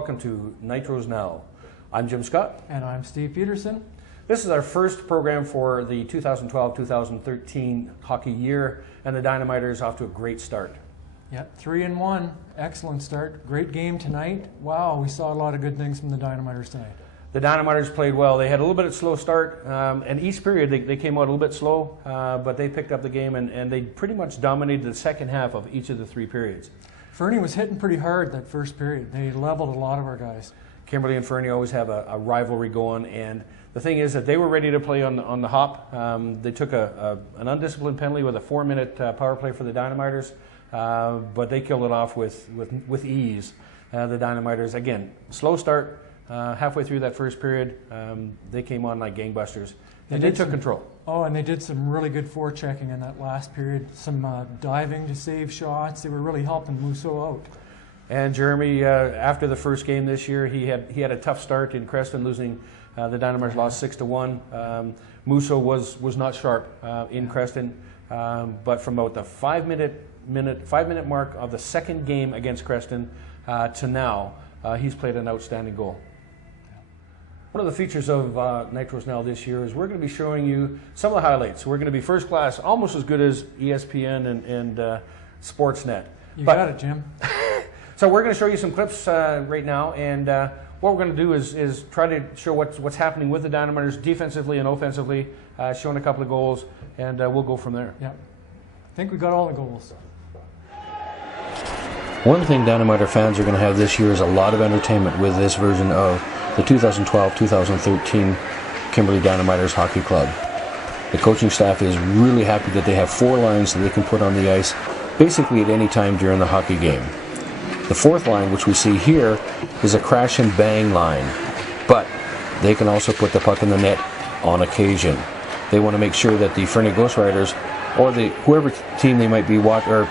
welcome to Nitros Now. I'm Jim Scott. And I'm Steve Peterson. This is our first program for the 2012-2013 hockey year, and the Dynamiters off to a great start. Yep, 3-1. Excellent start. Great game tonight. Wow, we saw a lot of good things from the Dynamiters tonight. The Dynamiters played well. They had a little bit of slow start, and each period they came out a little bit slow, but they picked up the game, and they pretty much dominated the second half of each of the three periods. Fernie was hitting pretty hard that first period. They leveled a lot of our guys. Kimberly and Fernie always have a rivalry going, and the thing is that they were ready to play on the hop. They took an undisciplined penalty with a 4-minute power play for the Dynamiters, but they killed it off with ease. The Dynamiters, again, slow start. Halfway through that first period, they came on like gangbusters, and they took control. Oh, and they did some really good forechecking in that last period. Some diving to save shots. They were really helping Musso out. And Jeremy, after the first game this year, he had a tough start in Creston, losing. The Dynamiters lost 6-1. Musso was not sharp in Creston, but from about the 5-minute mark of the second game against Creston to now, he's played an outstanding goal. One of the features of Nitros Now this year is we're going to be showing you some of the highlights. We're going to be first class, almost as good as ESPN and Sportsnet. You got it, Jim. So we're going to show you some clips right now, and what we're going to do is try to show what's happening with the Dynamiters defensively and offensively, showing a couple of goals, and we'll go from there. Yeah, I think we got all the goals. One thing Dynamiter fans are going to have this year is a lot of entertainment with this version of the 2012-2013 Kimberly Dynamiters Hockey Club. The coaching staff is really happy that they have 4 lines that they can put on the ice basically at any time during the hockey game. The 4th line, which we see here, is a crash and bang line, but they can also put the puck in the net on occasion. They want to make sure that the Fernie Ghost Riders or whoever team they might be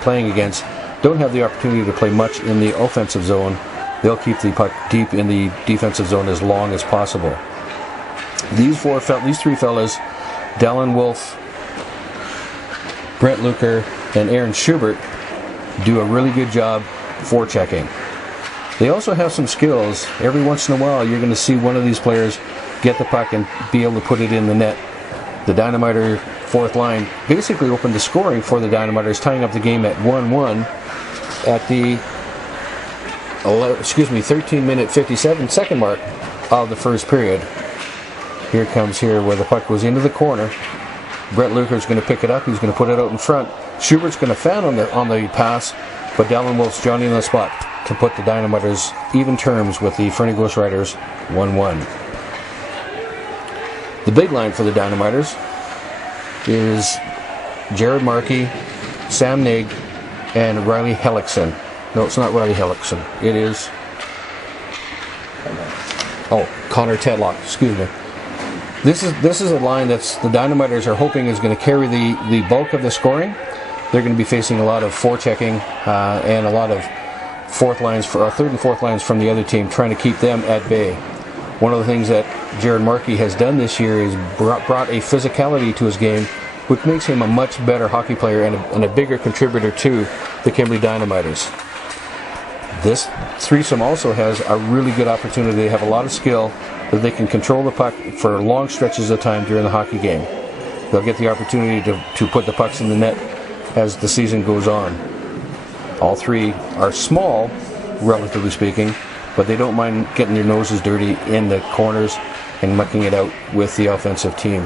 playing against don't have the opportunity to play much in the offensive zone. They'll keep the puck deep in the defensive zone as long as possible. These three fellas, Dallin Wolf, Brent Luker, and Aaron Schubert, do a really good job forechecking. They also have some skills. Every once in a while, you're going to see one of these players get the puck and be able to put it in the net. The Dynamiter 4th line basically opened the scoring for the Dynamiters, tying up the game at 1-1 at the 13-minute 57-second mark of the first period. Here comes where the puck goes into the corner. Brett Luker's going to pick it up. He's going to put it out in front. Schubert's going to fan on the pass, but Dallin Wolf's Johnny on the spot to put the Dynamiters even terms with the Fernie Ghost Riders 1-1. The big line for the Dynamiters is Jared Markey, Sam Nig, and Riley Hellickson. No, it's not Riley Hellickson. It is Connor Tedlock. Excuse me. This is a line that's the Dynamiters are hoping is going to carry the bulk of the scoring. They're going to be facing a lot of forechecking and a lot of 3rd and 4th lines from the other team, trying to keep them at bay. One of the things that Jared Markey has done this year is brought a physicality to his game, which makes him a much better hockey player and a bigger contributor to the Kimberly Dynamiters. This threesome also has a really good opportunity. They have a lot of skill that they can control the puck for long stretches of time during the hockey game. They'll get the opportunity to put the pucks in the net as the season goes on. All 3 are small, relatively speaking, but they don't mind getting their noses dirty in the corners and mucking it out with the offensive team.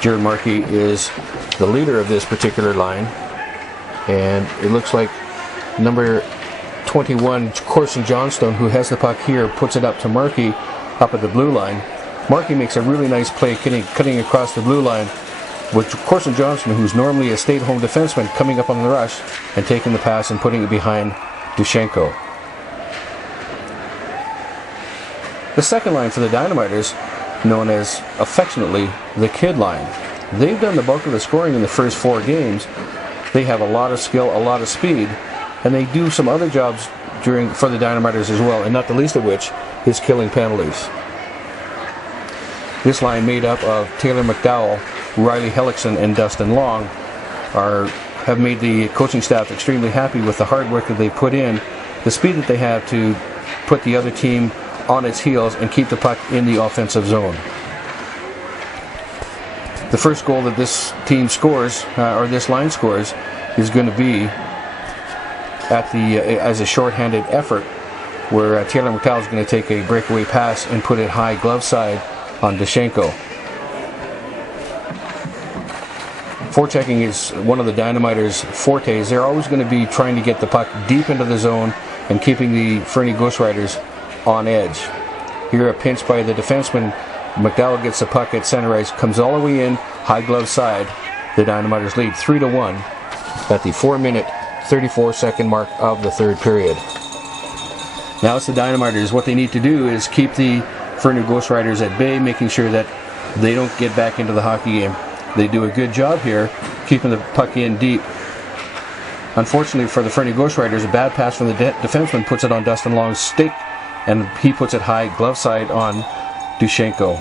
Jared Markey is the leader of this particular line, and it looks like number 21, Corson Johnstone, who has the puck here, puts it up to Markey up at the blue line. Markey makes a really nice play cutting across the blue line, with Corson Johnstone, who's normally a stay-at-home defenseman, coming up on the rush and taking the pass and putting it behind Dushenko. The second line for the Dynamiters, known as affectionately the Kid line. They've done the bulk of the scoring in the first 4 games. They have a lot of skill, a lot of speed, and they do some other jobs for the Dynamiters as well, and not the least of which is killing penalties. This line, made up of Taylor McDowell, Riley Hellickson, and Dustin Long, have made the coaching staff extremely happy with the hard work that they put in, the speed that they have to put the other team on its heels and keep the puck in the offensive zone. The first goal that this team scores, or this line scores, is going to be at the as a shorthanded effort, where Taylor McDowell is going to take a breakaway pass and put it high glove side on Dushenko. Forechecking is one of the Dynamiters' fortes. They're always going to be trying to get the puck deep into the zone and keeping the Fernie Ghost Riders on edge. Here a pinch by the defenseman. McDowell gets the puck at center ice, comes all the way in, high glove side. The Dynamiters lead 3-1 at the 4-minute, 34-second mark of the third period. Now it's the Dynamiters. What they need to do is keep the Fernie Ghost Riders at bay, making sure that they don't get back into the hockey game. They do a good job here, keeping the puck in deep. Unfortunately for the Fernie Ghost Riders, a bad pass from the defenseman puts it on Dustin Long's stick, and he puts it high glove side on Dushenko.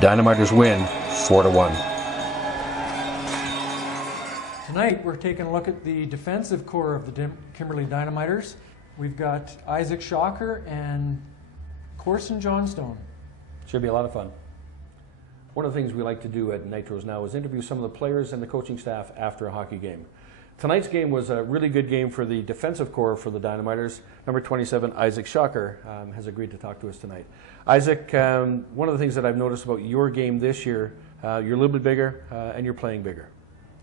Dynamiters win 4-1. Tonight we're taking a look at the defensive core of the Kimberley Dynamiters. We've got Isaac Shocker and Corson Johnstone. Should be a lot of fun. One of the things we like to do at Nitros Now is interview some of the players and the coaching staff after a hockey game. Tonight's game was a really good game for the defensive core for the Dynamiters. Number 27, Isaac Shocker, has agreed to talk to us tonight. Isaac, one of the things that I've noticed about your game this year, you're a little bit bigger and you're playing bigger.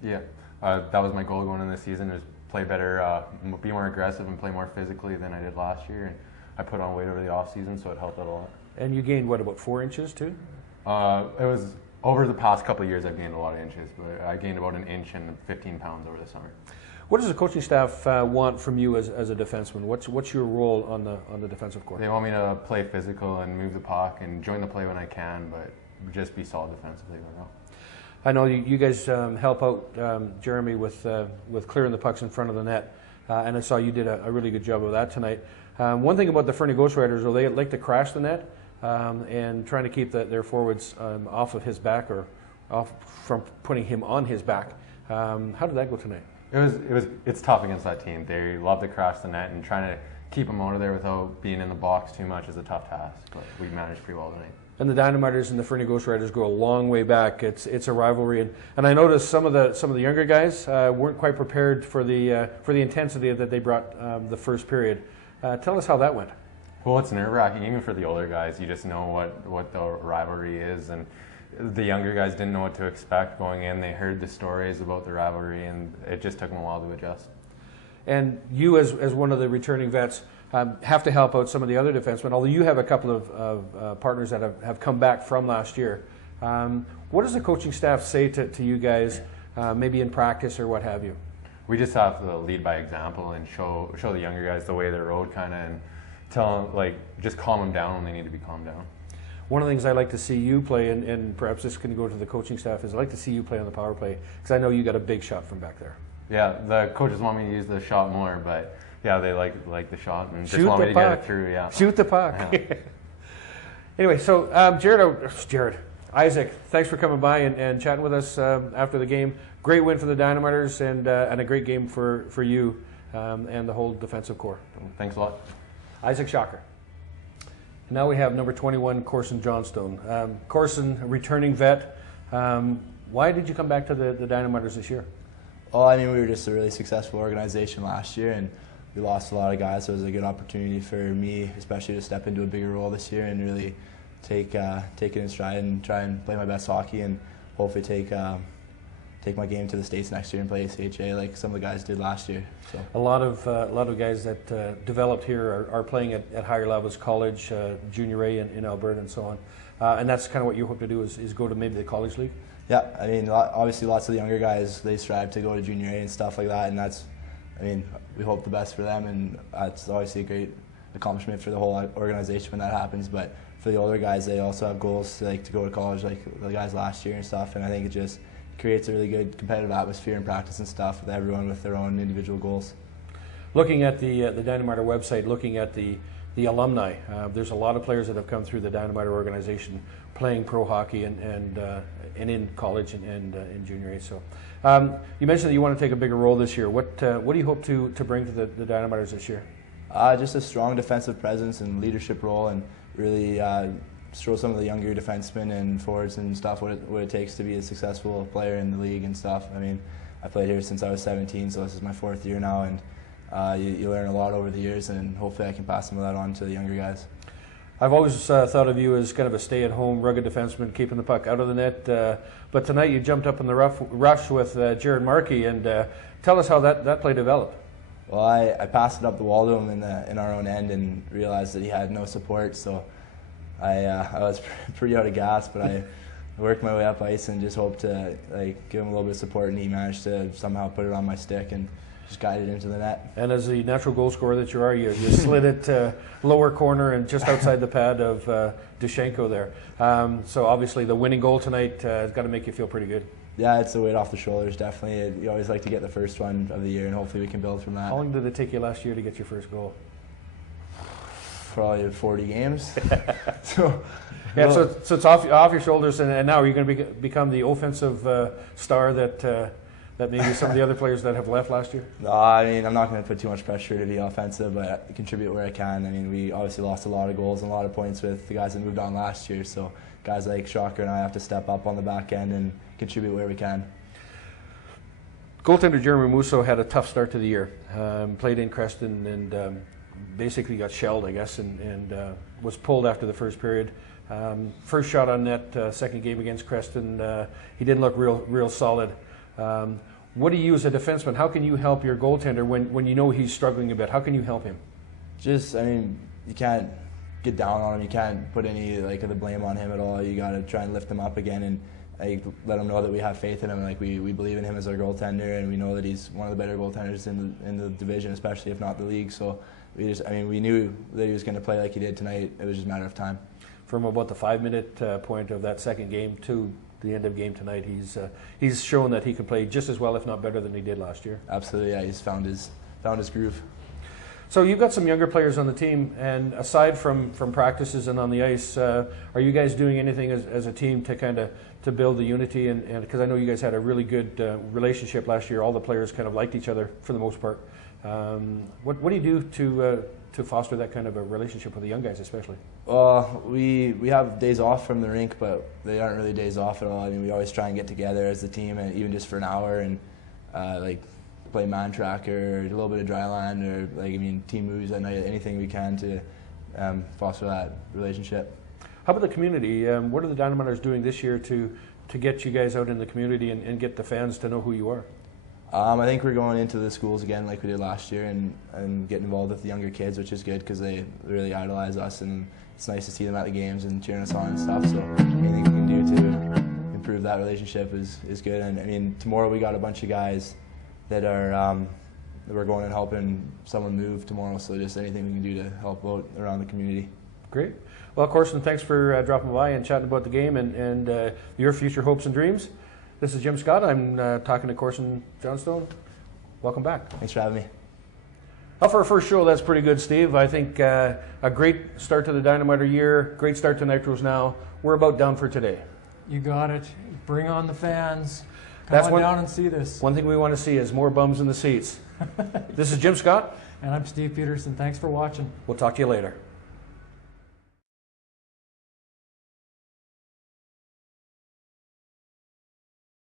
Yeah, that was my goal going into this season, was play better, be more aggressive and play more physically than I did last year. And I put on weight over the off season, so it helped out a lot. And you gained, what, about 4 inches too? It was over the past couple of years I've gained a lot of inches, but I gained about an inch and 15 pounds over the summer. What does the coaching staff want from you as a defenseman? What's your role on the defensive core? They want me to play physical and move the puck and join the play when I can, but just be solid defensively right now. I know you guys help out Jeremy with clearing the pucks in front of the net, and I saw you did a really good job of that tonight. One thing about the Fernie Ghost Riders, though, they like to crash the net and trying to keep their forwards off of his back or off from putting him on his back. How did that go tonight? It's tough against that team. They love to crash the net, and trying to keep them out of there without being in the box too much is a tough task, but we managed pretty well tonight. And the Dynamiters and the Fernie Ghost Riders go a long way back. It's a rivalry, and I noticed some of the younger guys weren't quite prepared for the intensity that they brought the first period. Tell us how that went. Well, it's nerve-wracking even for the older guys. You just know what the rivalry is, and the younger guys didn't know what to expect going in. They heard the stories about the rivalry, and it just took them a while to adjust. And you, as one of the returning vets, have to help out some of the other defensemen, although you have a couple of partners that have come back from last year. What does the coaching staff say to you guys, maybe in practice or what have you? We just have to lead by example and show the younger guys the way of the road, kind of, and tell them, just calm them down when they need to be calmed down. One of the things I like to see you play, and perhaps this can go to the coaching staff, is I like to see you play on the power play, because I know you got a big shot from back there. Yeah, the coaches want me to use the shot more, but yeah, they like the shot and just want me to get it through. Yeah, shoot the puck. Yeah. Anyway, so Isaac, thanks for coming by and chatting with us after the game. Great win for the Dynamiters and a great game for you and the whole defensive core. Thanks a lot. Isaac Shocker. Now we have number 21, Corson Johnstone. Corson, a returning vet. Why did you come back to the Dynamiters this year? Well, I mean, we were just a really successful organization last year, and we lost a lot of guys, so it was a good opportunity for me, especially to step into a bigger role this year and really take it in stride and try and play my best hockey, and hopefully take my game to the States next year and play ACHA like some of the guys did last year. So a lot of guys that developed here are playing at higher levels, college, junior A in Alberta, and so on. And that's kind of what you hope to do is go to maybe the college league. Yeah, I mean, obviously lots of the younger guys, they strive to go to junior A and stuff like that, and we hope the best for them, and that's obviously a great accomplishment for the whole organization when that happens. But for the older guys, they also have goals to go to college, like the guys last year and stuff, and I think it just creates a really good competitive atmosphere in practice and stuff with everyone with their own individual goals. Looking at the Dynamiter website, looking at the alumni, there's a lot of players that have come through the Dynamiter organization playing pro hockey and in college and in junior A. So you mentioned that you want to take a bigger role this year. What do you hope to bring to the Dynamiters this year? Just a strong defensive presence and leadership role, and really show some of the younger defensemen and forwards and stuff what it takes to be a successful player in the league and stuff. I mean, I played here since I was 17, so this is my 4th year now, and you learn a lot over the years, and hopefully I can pass some of that on to the younger guys. I've always thought of you as kind of a stay-at-home, rugged defenseman, keeping the puck out of the net. But tonight you jumped up in the rush with Jared Markey, and tell us how that play developed. Well, I passed it up the wall to him in our own end and realized that he had no support, so I was pretty out of gas, but I worked my way up ice and just hoped to give him a little bit of support, and he managed to somehow put it on my stick and just guided into the net. And as the natural goal scorer that you are, you slid it lower corner and just outside the pad of Dushenko there. So obviously the winning goal tonight has got to make you feel pretty good. Yeah, it's a weight off the shoulders, definitely. You always like to get the first one of the year, and hopefully we can build from that. How long did it take you last year to get your first goal? Probably 40 games. So it's off your shoulders, and now are you going to become the offensive star that maybe some of the other players that have left last year? No, I mean, I'm not going to put too much pressure to be offensive, but I contribute where I can. I mean, we obviously lost a lot of goals and a lot of points with the guys that moved on last year, so guys like Shocker and I have to step up on the back end and contribute where we can. Goaltender Jeremy Musso had a tough start to the year. Played in Creston and basically got shelled, I guess, and was pulled after the first period. First shot on net, second game against Creston, he didn't look real solid. What do you as a defenseman, how can you help your goaltender when you know he's struggling a bit? How can you help him? Just, I mean, you can't get down on him. You can't put any of the blame on him at all. You got to try and lift him up again and let him know that we have faith in him. We believe in him as our goaltender, and we know that he's one of the better goaltenders in the division, especially if not the league. So we knew that he was going to play like he did tonight. It was just a matter of time. From about the 5-minute point of that second game to the end of game tonight, he's shown that he can play just as well, if not better, than he did last year. Absolutely, yeah. He's found his groove. So you've got some younger players on the team, and aside from practices and on the ice, are you guys doing anything as a team to kind of to build the unity? And because I know you guys had a really good relationship last year, all the players kind of liked each other for the most part. What do you do to foster that kind of a relationship with the young guys, especially? We have days off from the rink, but they aren't really days off at all. I mean, we always try and get together as a team, and even just for an hour, and play man tracker, or a little bit of dry land, or team movies at night. Anything we can to foster that relationship. How about the community? What are the Dynamiters doing this year to get you guys out in the community and get the fans to know who you are? I think we're going into the schools again like we did last year, and getting involved with the younger kids, which is good because they really idolize us, and it's nice to see them at the games and cheering us on and stuff. So anything we can do to improve that relationship is good. And I mean, tomorrow we got a bunch of guys that we're going and helping someone move tomorrow. So just anything we can do to help out around the community. Great. Well, Corson, thanks for dropping by and chatting about the game and your future hopes and dreams. This is Jim Scott. I'm talking to Corson Johnstone. Welcome back. Thanks for having me. Well, for our first show, that's pretty good, Steve. I think a great start to the Dynamiter year, great start to Nitros Now. We're about done for today. You got it. Bring on the fans. Come on down and see this. One thing we want to see is more bums in the seats. This is Jim Scott. And I'm Steve Peterson. Thanks for watching. We'll talk to you later.